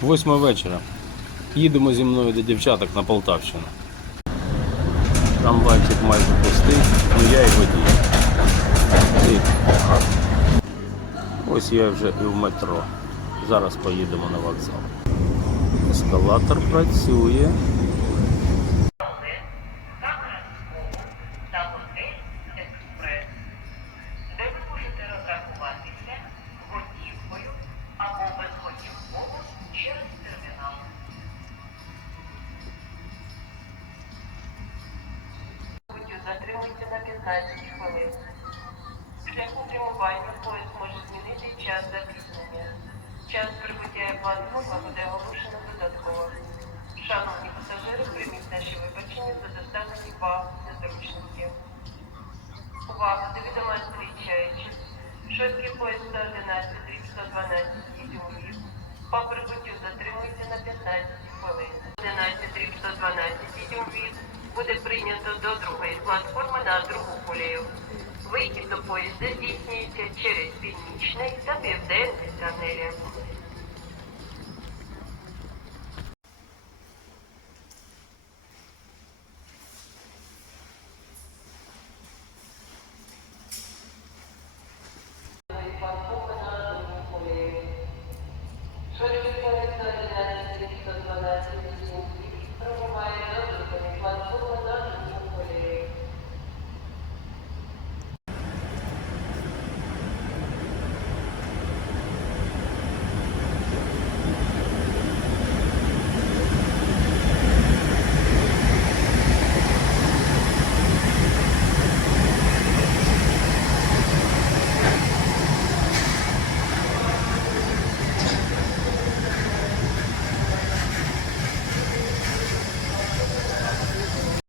Восьма вечора. Їдемо зі мною до дівчаток на Полтавщину. Там лайчик майже пустий, ну я і водій. Ось я вже і в метро. Зараз поїдемо на вокзал. Ескалатор працює. Будьте на 15 хвилин. Шляхом прямування поїзд може змінити час запізнення. Час прибуття і платформа буде оголошено додатково. Шановні пасажири, прийміть наші вибачення за доставлені вам незручності. Увага, невідома зустрічаючи. Швидкий поїзд 111, 112 їде у По прибуттю затримуйте на 15 хвилин. 11, 112 їде. Буде прийнято до другої Вихід до поїзда здійснюється через північний та південний тоннелі. Швидкий поїзд 11, 112 їде у Львів. Пробуває до на